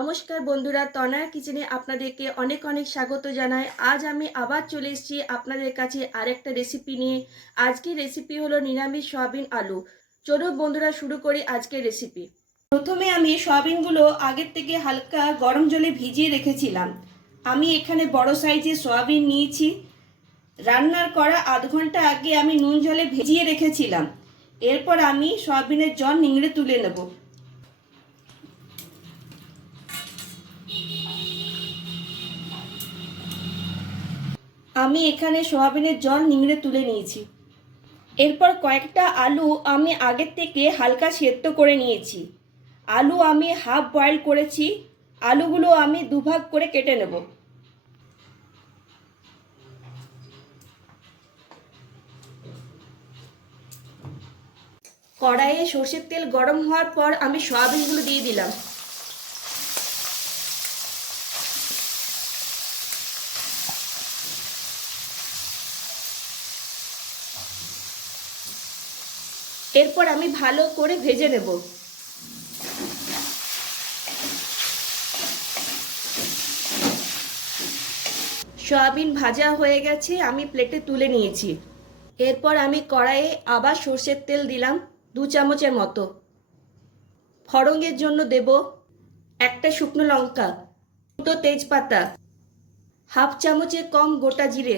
নমস্কার বন্ধুরা, তনয়া কিচেনে আপনাদেরকে অনেক অনেক স্বাগত জানাই। আজ আমি আবার চলে এসেছি আপনাদের কাছে আরেকটা রেসিপি নিয়ে। আজকের রেসিপি হলো নিরামিষ সয়াবিন আলু। চলুন বন্ধুরা, শুরু করি আজকের রেসিপি। প্রথমে আমি সয়াবিনগুলো আগের থেকে হালকা গরম জলে ভিজিয়ে রেখেছিলাম। আমি এখানে বড় সাইজের সয়াবিন নিয়েছি। রান্নার করা আধ ঘন্টা আগে আমি নুন জলে ভিজিয়ে রেখেছিলাম। এরপর আমি সয়াবিনের জল নিংড়ে তুলে নেব। আমি এখানে সয়াবিনের জল নিংড়ে তুলে নিয়েছি। এরপর কয়েকটা আলু আমি আগের থেকে হালকা সেদ্ধ করে নিয়েছি। আলু আমি হাফ বয়েল করেছি। আলুগুলো আমি দুভাগ করে কেটে নেব। কড়াইয়ে সর্ষের তেল গরম হওয়ার পর আমি সয়াবিনগুলো দিয়ে দিলাম। এরপর আমি ভালো করে ভেজে নেব। সয়াবিন ভাজা হয়ে গেছে, আমি প্লেটে তুলে নিয়েছি। এরপর আমি কড়াইয়ে আবার সর্ষের তেল দিলাম 2 চামচের মতো। ফোড়নের জন্য দেব একটা শুকনো লঙ্কা, 2টো তেজপাতা, হাফ চামচের কম গোটা জিরে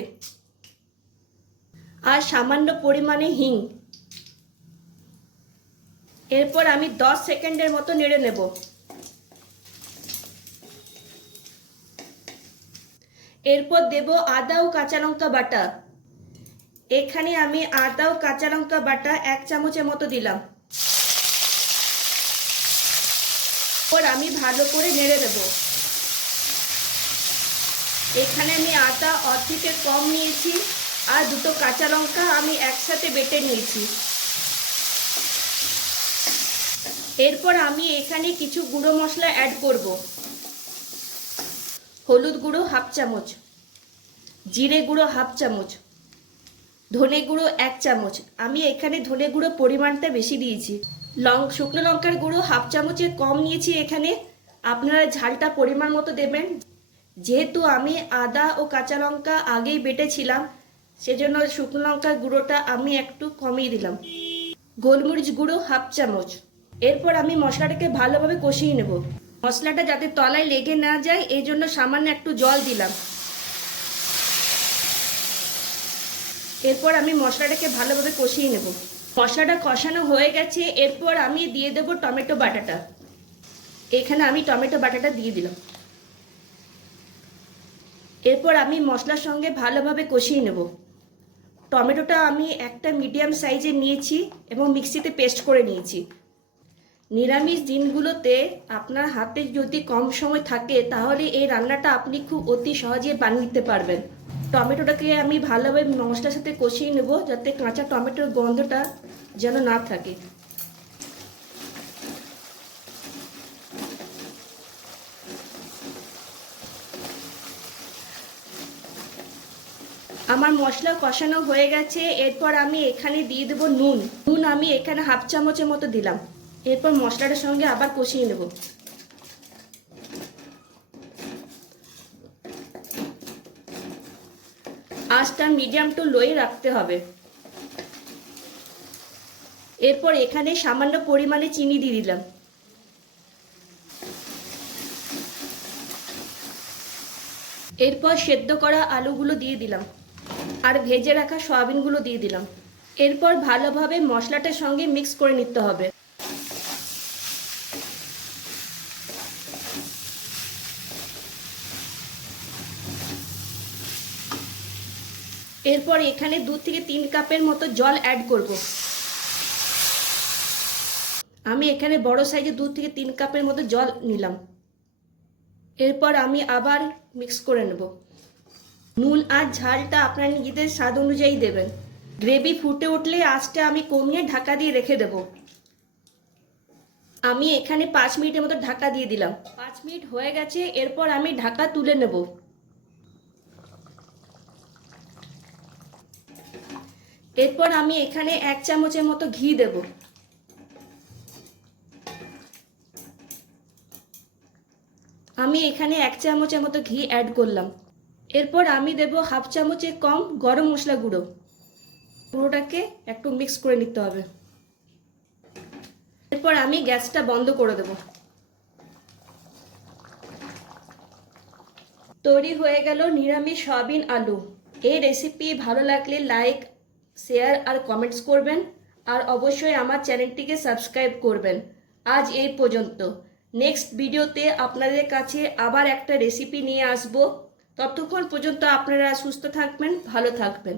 আর সামান্য পরিমাণে হিং। এরপর আমি 10 সেকেন্ডের মতো নেড়ে নেব। এরপর দেব আদা ও কাঁচা লঙ্কা বাটা। এখানে আমি আদা ও কাঁচা লঙ্কা বাটা 1 চামচের মতো দিলাম। এরপর আমি ভালো করে নেড়ে দেব। এখানে আমি আদা অর্ধেকের কম নিয়েছি আর 2টো কাঁচা লঙ্কা আমি একসাথে বেটে নিয়েছি। এরপর আমি এখানে কিছু গুঁড়ো মশলা অ্যাড করব। হলুদ গুঁড়ো হাফ চামচ, জিরে গুঁড়ো হাফ চামচ, ধনে গুঁড়ো 1 চামচ। আমি এখানে ধনে গুঁড়ো পরিমাণটা বেশি দিয়েছি। শুকনো লঙ্কার গুঁড়ো হাফ চামচের কম নিয়েছি এখানে। আপনারা ঝালটা পরিমাণ মতো দেবেন। যেহেতু আমি আদা ও কাঁচা লঙ্কা আগেই বেটেছিলাম, সেজন্য শুকনো লঙ্কার গুঁড়োটা আমি একটু কমিয়ে দিলাম। গোলমরিচ গুঁড়ো হাফ চামচ। এরপর আমি মশলাটাকে ভালোভাবে কষিয়ে নেব। মশলাটা যাতে তলায় লেগে না যায় এই জন্য সামান্য একটু জল দিলাম। এরপর আমি মশলাটাকে ভালোভাবে কষিয়ে নেব। মশলাটা কষানো হয়ে গেছে। এরপর আমি দিয়ে দেব টমেটো বাটাটা। এখানে আমি টমেটো বাটাটা দিয়ে দিলাম। এরপর আমি মশলার সঙ্গে ভালোভাবে কষিয়ে নেব। টমেটোটা আমি একটা মিডিয়াম সাইজে নিয়েছি এবং মিক্সিতে পেস্ট করে নিয়েছি। নিরামিষ দিনগুলোতে আপনার হাতে যদি কম সময় থাকে তাহলে এই রান্নাটা আপনি খুব অতি সহজে বানিয়ে নিতে পারবেন। টমেটোটাকে আমি ভালোভাবে মশলার সাথে কষিয়ে নেব যাতে কাঁচা টমেটোর গন্ধটা যেন না থাকে। আমার মশলা কষানো হয়ে গেছে। এরপর আমি এখানে দিয়ে দেবো নুন। আমি এখানে হাফ চামচের মতো দিলাম। এরপর মশলাটার সঙ্গে আবার কষিয়ে নেব। আঁচটা মিডিয়াম টু লোয়ে রাখতে হবে। এরপর এখানে সামান্য পরিমাণে চিনি দিয়ে দিলাম। এরপর সেদ্ধ করা আলুগুলো দিয়ে দিলাম আর ভেজে রাখা সয়াবিনগুলো দিয়ে দিলাম। এরপর ভালোভাবে মশলাটার সঙ্গে মিক্স করে নিতে হবে। এরপর এখানে 2 থেকে 3 কাপের মতো জল অ্যাড করব। আমি এখানে বড় সাইজে 2 থেকে 3 কাপের মতো জল নিলাম। এরপর আমি আবার মিক্স করে নেব। নুন আর ঝালটা আপনার নিজেদের স্বাদ অনুযায়ী দেবেন। গ্রেভি ফুটে উঠলে আঁচটা আমি কমিয়ে ঢাকা দিয়ে রেখে দেব। আমি এখানে 5 মিনিটের মতো ঢাকা দিয়ে দিলাম। 5 মিনিট হয়ে গেছে। এরপর আমি ঢাকা তুলে নেব। এরপর আমি এখানে 1 চামচের মতো ঘি দেব। আমি এখানে 1 চামচের মতো ঘি অ্যাড করলাম। এরপর আমি দেব হাফ চামচের কম গরম মশলা গুঁড়ো। পুরোটাকে একটু মিক্স করে নিতে হবে। এরপর আমি গ্যাসটা বন্ধ করে দেব। তৈরি হয়ে গেল নিরামিষ সয়াবিন আলু। এই রেসিপি ভালো লাগলে লাইক, শেয়ার আর কমেন্টস করবেন, আর অবশ্যই আমার চ্যানেলটিকে সাবস্ক্রাইব করবেন। আজ এই পর্যন্ত। নেক্সট ভিডিওতে আপনাদের কাছে আবার একটা রেসিপি নিয়ে আসব। ততক্ষণ পর্যন্ত আপনারা সুস্থ থাকবেন, ভালো থাকবেন।